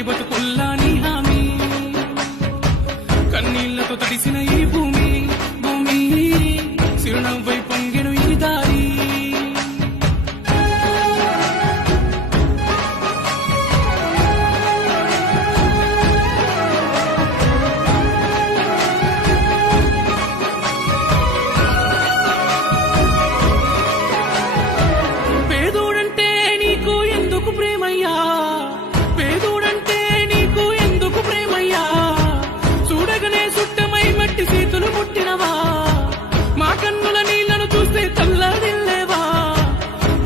చల్లని బతుకుల్లా నీ హామీ కన్నీళ్లతో తడిసిన ఈ భూమి భూమి చిరునవ్వై పొంగెను ఈ దారి పేదోడంటే నీకు ఎందుకు ప్రేమయ్యా పేదోడంటే నీకు ఎందుకు ప్రేమయ్యా చూడగనే సుట్టమై మట్టి చేతులు ముట్టినవా మా కన్నుల నీళ్లను చూస్తే తల్లడిల్లేవా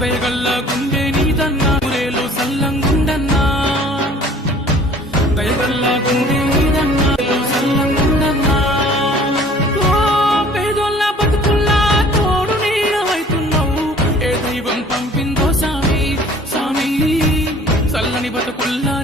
దయగల్లా గుండె నీదన్నా ఊరేలో సల్లంగుండన్నా దయగల్లా గుండె నీదన్నా సల్లంగుండన్నా ఓ పేదోళ్ళ బతుకుల్లా తోడు నీడవైతున్నావు ఏ దైవం పంపిందో సామి సామి చల్లని బతుకుల్లా